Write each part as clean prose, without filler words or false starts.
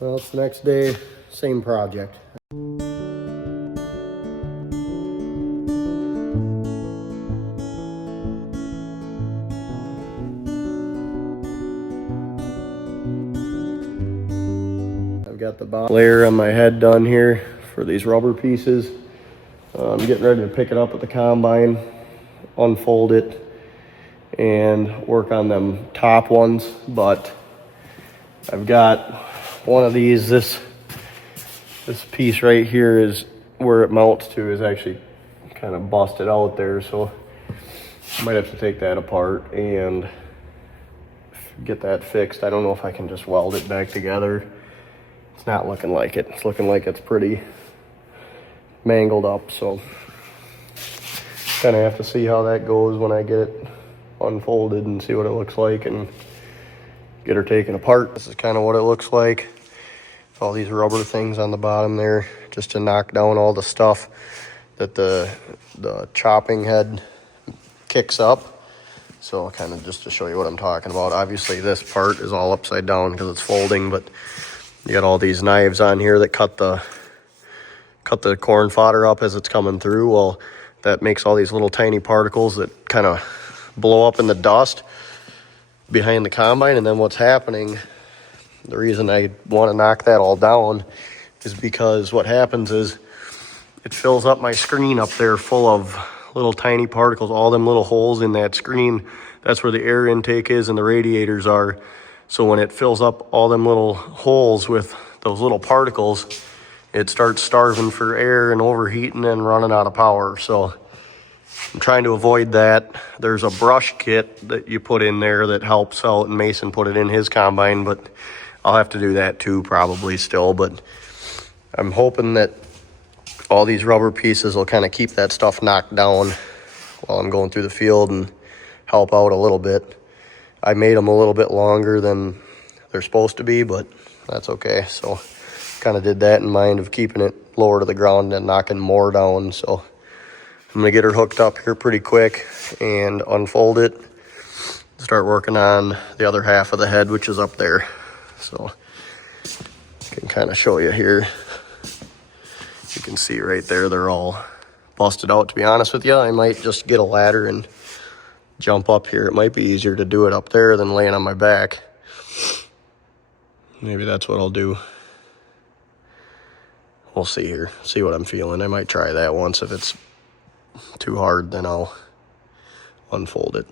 Well, it's the next day, same project. I've got the bottom layer on my head done here for these rubber pieces. I'm getting ready to pick it up at the combine, unfold it, and work on them top ones. But I've got one of these, this piece right here is where it mounts to is actually kind of busted out there, so I might have to take that apart and get that fixed. I don't know if I can just weld it back together. It's not looking like it. It's looking like it's pretty mangled up, so kind of have to see how that goes when I get it unfolded and see what it looks like and get her taken apart. This is kind of what it looks like. All these rubber things on the bottom there, just to knock down all the stuff that the chopping head kicks up. So kind of just to show you what I'm talking about. Obviously this part is all upside down because it's folding, but you got all these knives on here that cut the corn fodder up as it's coming through. Well, that makes all these little tiny particles that kind of blow up in the dust behind the combine. And then what's happening, the reason I want to knock that all down is because what happens is it fills up my screen up there full of little tiny particles, all them little holes in that screen. That's where the air intake is and the radiators are. So when it fills up all them little holes with those little particles, it starts starving for air and overheating and running out of power. So I'm trying to avoid that. There's a brush kit that you put in there that helps out, and Mason put it in his combine, but I'll have to do that too probably still. But I'm hoping that all these rubber pieces will kind of keep that stuff knocked down while I'm going through the field and help out a little bit. I made them a little bit longer than they're supposed to be, but that's okay. So kind of did that in mind of keeping it lower to the ground and knocking more down. So I'm gonna get her hooked up here pretty quick and unfold it, start working on the other half of the head, which is up there. So I can kind of show you here. You can see right there, they're all busted out. To be honest with you, I might just get a ladder and jump up here. It might be easier to do it up there than laying on my back. Maybe that's what I'll do. We'll see here, see what I'm feeling. I might try that once. If it's too hard, then I'll unfold it.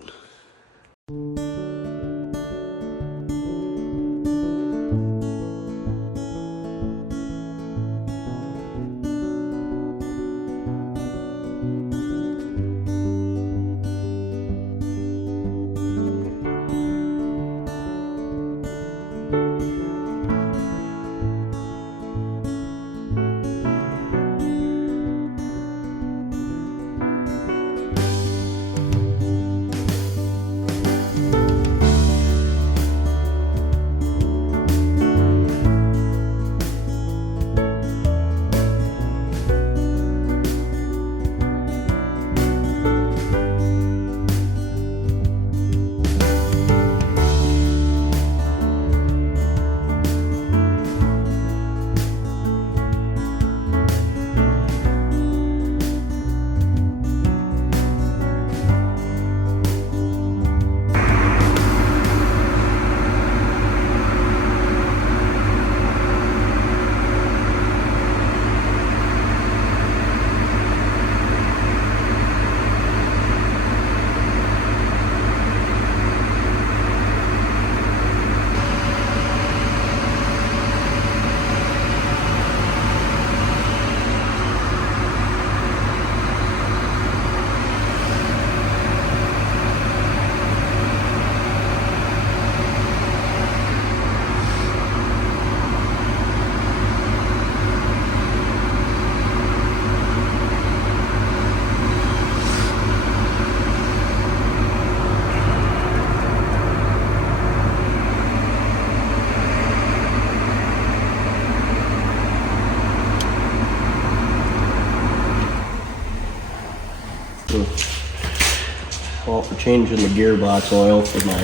Well, for changing the gearbox oil for my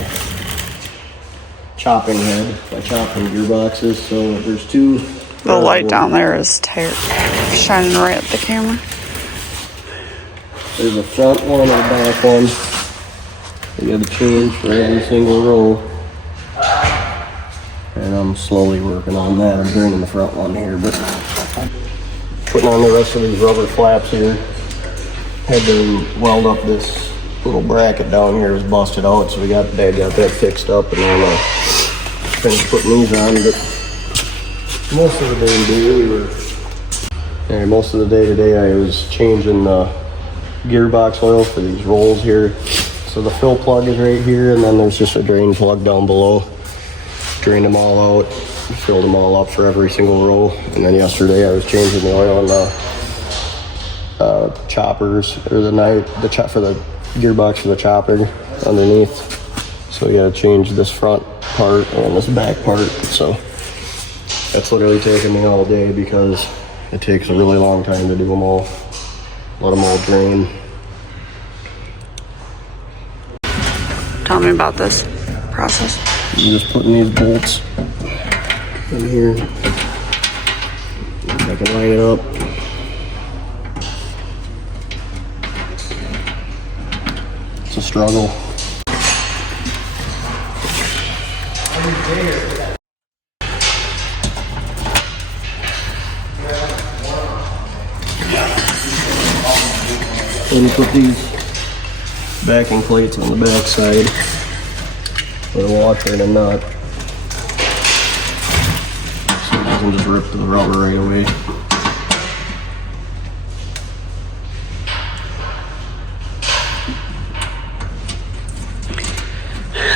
chopping head. I chop from gearboxes, so there's two. The light down there is shining right at the camera. There's a front one and a back one. You gotta change for every single row. And I'm slowly working on that. I'm doing the front one here, but putting on the rest of these rubber flaps here. Had to weld up this little bracket down here. It was busted out, so Dad got that fixed up, and then finished putting these on. But most of the day today, most of the day today, I was changing the gearbox oil for these rolls here. So the fill plug is right here, and then there's just a drain plug down below. Drained them all out, filled them all up for every single row. And then yesterday I was changing the oil on the choppers, or the for the gearbox for the chopper underneath. So we gotta change this front part and this back part. So that's literally taking me all day because it takes a really long time to do them all. Let them all drain. Tell me about this process. I'm just putting these bolts in here. I can line it up. It's a struggle. Then put these backing plates on the back side with a washer and a nut, so it doesn't just rip the rubber right away.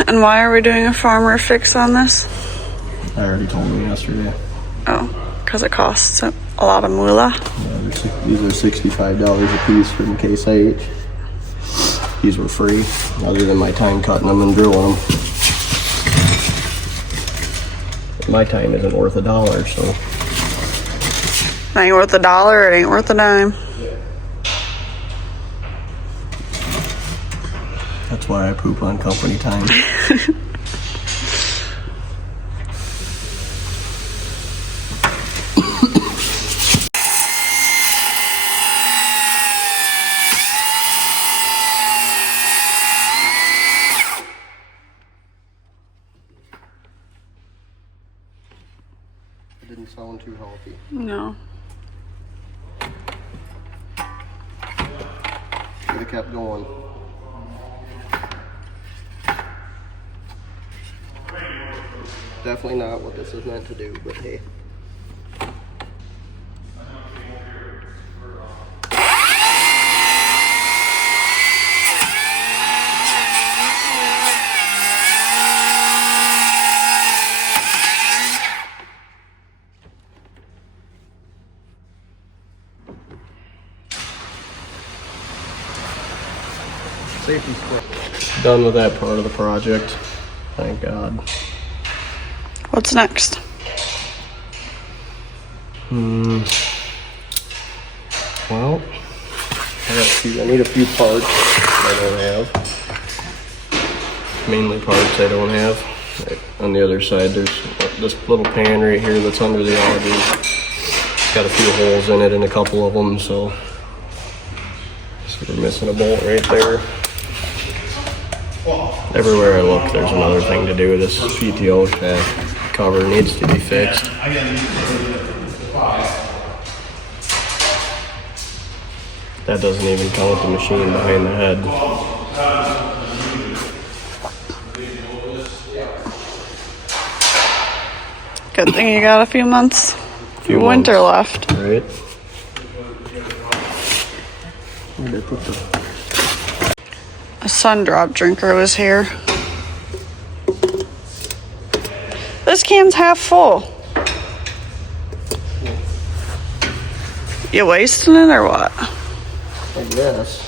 And why are we doing a farmer fix on this? I already told him yesterday. Oh, because it costs a lot of moolah. These are $65 a piece from Case IH. These were free, other than my time cutting them and drilling them. My time isn't worth $1, so. It ain't worth $1, it ain't worth a dime. That's why I poop on company time. It didn't sound too healthy. No. Should have kept going. Definitely not what this is meant to do, but hey. Safety's quick. Done with that part of the project. Thank God. What's next? Well, I need a few parts I don't have. Mainly parts I don't have. On the other side, there's this little pan right here that's under the auger. It's got a few holes in it and a couple of them, so we're missing a bolt right there. Everywhere I look, there's another thing to do. This PTO shaft cover needs to be fixed. That doesn't even count the machine behind the head. Good thing you got a few months. Winter left. Right. Where did I put the... A sun drop drinker was here. This can's half full. You wasting it or what? I guess.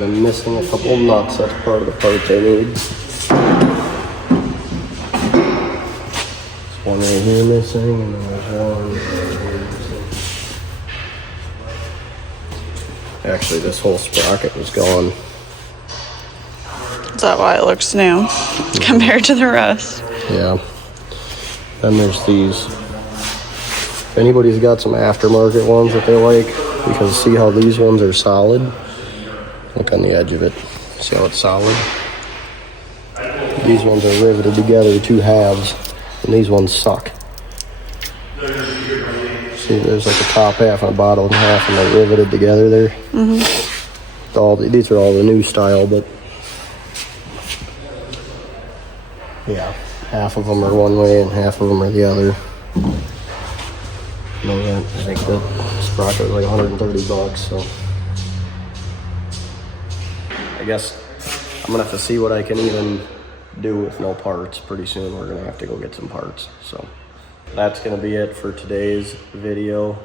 but I'm missing a couple of nuts. That's part of the part they need. There's one right here missing, and then there's one right here missing. Actually, this whole sprocket was gone. Is that why it looks new compared to the rest? Yeah. Then there's these. If anybody's got some aftermarket ones that they like, because see how these ones are solid? Look on the edge of it. See how it's solid? These ones are riveted together, two halves, and these ones suck. See, there's like a top half and a bottom half, and they're riveted together there. Mm-hmm. These are all the new style, but yeah, half of them are one way and half of them are the other. I think the sprocket was like 130 bucks, so I guess I'm gonna have to see what I can even do with no parts. Pretty soon we're gonna have to go get some parts. So that's gonna be it for today's video.